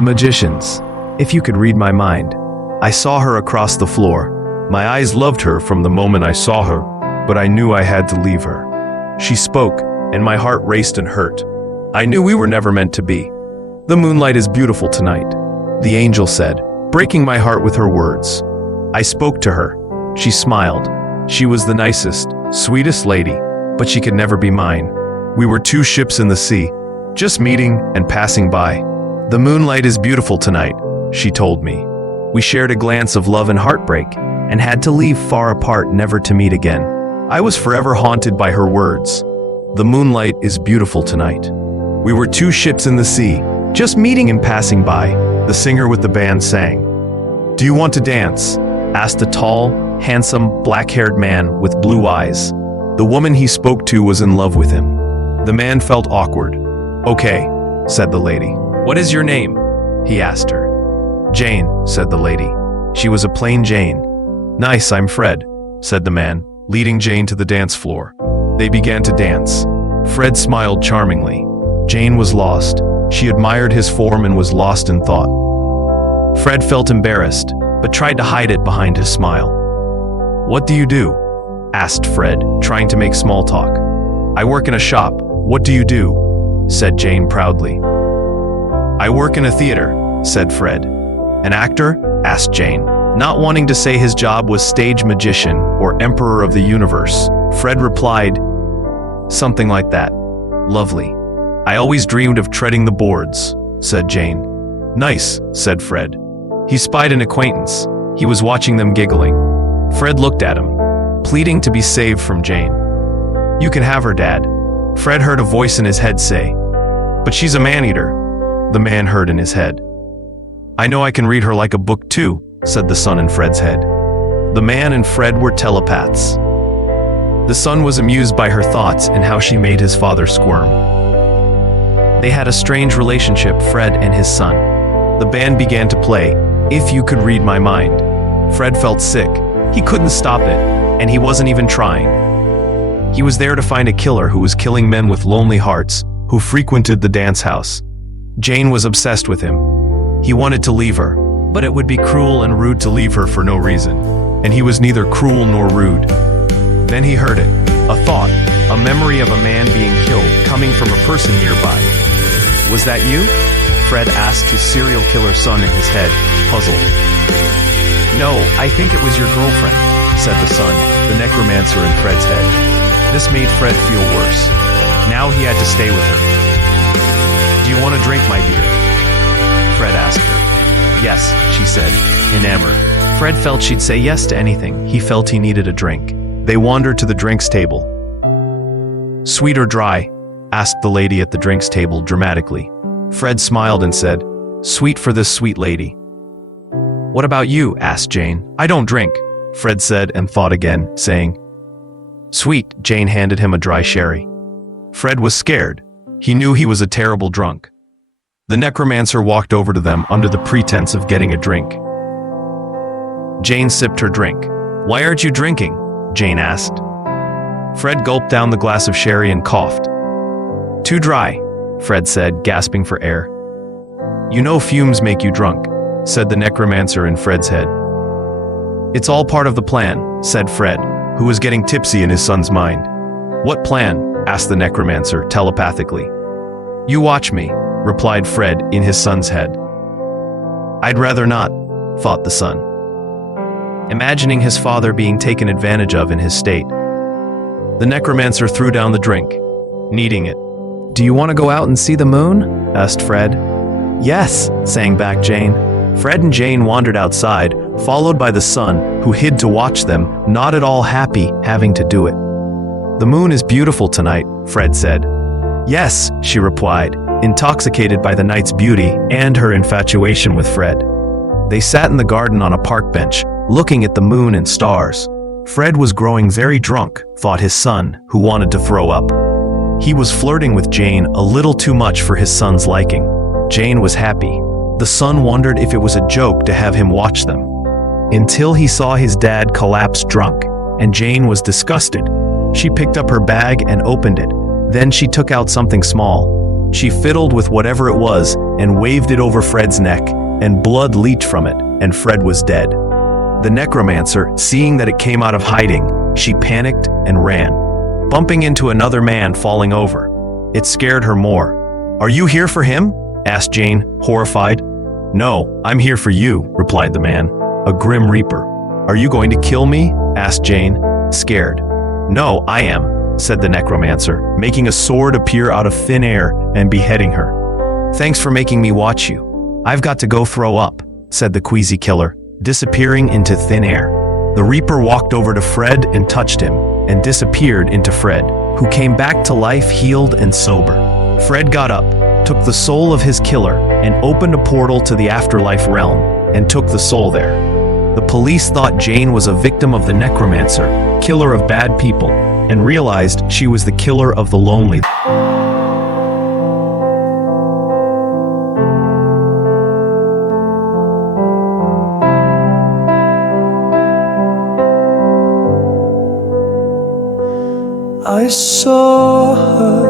The magicians. If you could read my mind. I saw her across the floor. My eyes loved her from the moment I saw her, but I knew I had to leave her. She spoke, and my heart raced and hurt. I knew we were never meant to be. The moonlight is beautiful tonight, the angel said, breaking my heart with her words. I spoke to her. She smiled. She was the nicest, sweetest lady, but she could never be mine. We were two ships in the sea, just meeting and passing by. The moonlight is beautiful tonight, she told me. We shared a glance of love and heartbreak, and had to leave far apart never to meet again. I was forever haunted by her words. The moonlight is beautiful tonight. We were two ships in the sea, just meeting and passing by, the singer with the band sang. Do you want to dance? Asked a tall, handsome, black-haired man with blue eyes. The woman he spoke to was in love with him. The man felt awkward. Okay, said the lady. What is your name? He asked her. Jane, said the lady. She was a plain Jane. Nice, I'm Fred, said the man, leading Jane to the dance floor. They began to dance. Fred smiled charmingly. Jane was lost. She admired his form and was lost in thought. Fred felt embarrassed, but tried to hide it behind his smile. What do you do? Asked Fred, trying to make small talk. I work in a shop. What do you do? Said Jane proudly. I work in a theater, said Fred. An actor? Asked Jane, not wanting to say his job was stage magician or emperor of the universe. Fred replied, something like that. Lovely. I always dreamed of treading the boards, said Jane. Nice, said Fred. He spied an acquaintance. He was watching them giggling. Fred looked at him, pleading to be saved from Jane. You can have her, Dad. Fred heard a voice in his head say, but she's a man-eater. The man heard in his head. I know I can read her like a book too, said the son in Fred's head. The man and Fred were telepaths. The son was amused by her thoughts and how she made his father squirm. They had a strange relationship, Fred and his son. The band began to play, If You Could Read My Mind. Fred felt sick. He couldn't stop it, and he wasn't even trying. He was there to find a killer who was killing men with lonely hearts, who frequented the dance house. Jane was obsessed with him. He wanted to leave her, but it would be cruel and rude to leave her for no reason, and he was neither cruel nor rude. Then he heard it, a thought, a memory of a man being killed coming from a person nearby. Was that you? Fred asked his serial killer son in his head, puzzled. No, I think it was your girlfriend, said the son, the necromancer in Fred's head. This made Fred feel worse. Now he had to stay with her. Do you want a drink, my dear? Fred asked her. Yes, she said, enamored. Fred felt she'd say yes to anything. He felt he needed a drink. They wandered to the drinks table. Sweet or dry? Asked the lady at the drinks table dramatically. Fred smiled and said, sweet for this sweet lady. What about you? Asked Jane. I don't drink, Fred said and thought again, saying, sweet. Jane handed him a dry sherry. Fred was scared. He knew he was a terrible drunk. The necromancer walked over to them under the pretense of getting a drink. Jane sipped her drink. Why aren't you drinking? Jane asked. Fred gulped down the glass of sherry and coughed. Too dry, Fred said, gasping for air. You know fumes make you drunk, said the necromancer in Fred's head. It's all part of the plan, said Fred, who was getting tipsy in his son's mind. What plan? Asked the necromancer telepathically. You watch me, replied Fred in his son's head. I'd rather not, thought the son, imagining his father being taken advantage of in his state. The necromancer threw down the drink, needing it. Do you want to go out and see the moon? Asked Fred. Yes, sang back Jane. Fred and Jane wandered outside, followed by the son, who hid to watch them, not at all happy having to do it. The moon is beautiful tonight, Fred said. Yes, she replied, intoxicated by the night's beauty and her infatuation with Fred. They sat in the garden on a park bench, looking at the moon and stars. Fred was growing very drunk, thought his son, who wanted to throw up. He was flirting with Jane a little too much for his son's liking. Jane was happy. The son wondered if it was a joke to have him watch them. Until he saw his dad collapse drunk, and Jane was disgusted. She picked up her bag and opened it. Then she took out something small. She fiddled with whatever it was and waved it over Fred's neck, and blood leaked from it, and Fred was dead. The necromancer, seeing that it came out of hiding, she panicked and ran, bumping into another man falling over. It scared her more. "Are you here for him?" asked Jane, horrified. "No, I'm here for you," replied the man, a grim reaper. "Are you going to kill me?" asked Jane, scared. "No, I am," said the necromancer, making a sword appear out of thin air and beheading her. "Thanks for making me watch you. I've got to go throw up," said the queasy killer, disappearing into thin air. The reaper walked over to Fred and touched him, and disappeared into Fred, who came back to life healed and sober. Fred got up, took the soul of his killer, and opened a portal to the afterlife realm, and took the soul there. The police thought Jane was a victim of the necromancer, killer of bad people, and realized she was the killer of the lonely. I saw her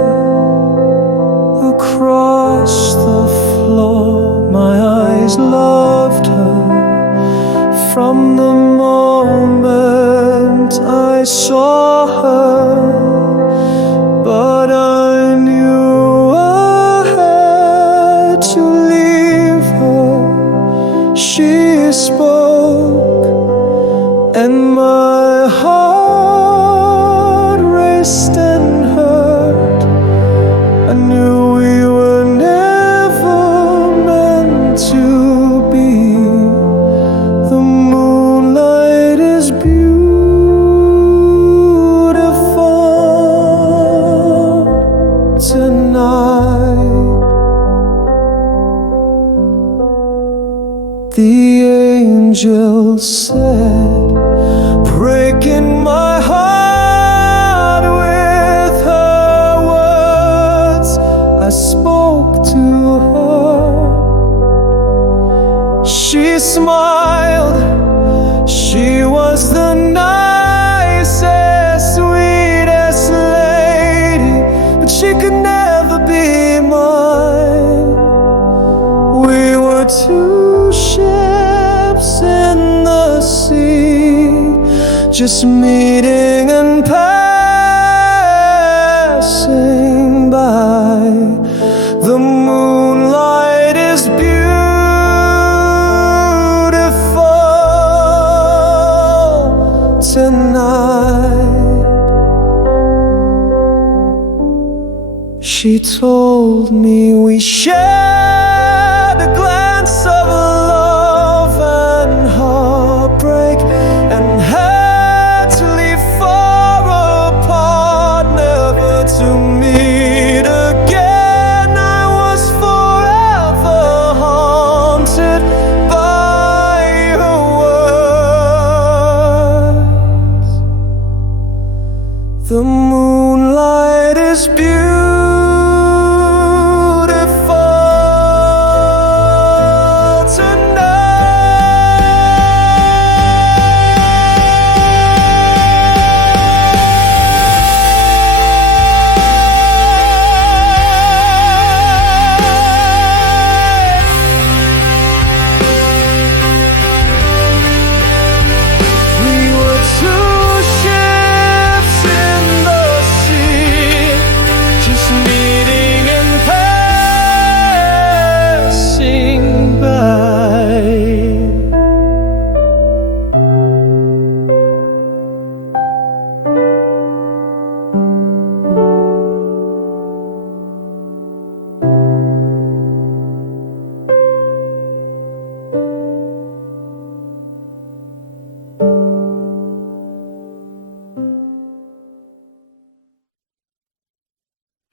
across the floor. My eyes loved her from the moment I saw her, but I knew I had to leave her. She spoke, and my heart raced and hurt. I knew we were never meant to be. The moonlight is beautiful tonight. The angel said, breaking my heart with her words. I spoke to her. She smiled. She was the nicest, sweetest lady, but she could never be mine. We were two ships in the sea, just meeting and passing by. The moonlight is beautiful tonight. She told me we shared a glance of love and heartbreak, and had to leave far apart, never to meet again. I was forever haunted by her words. The moonlight is beautiful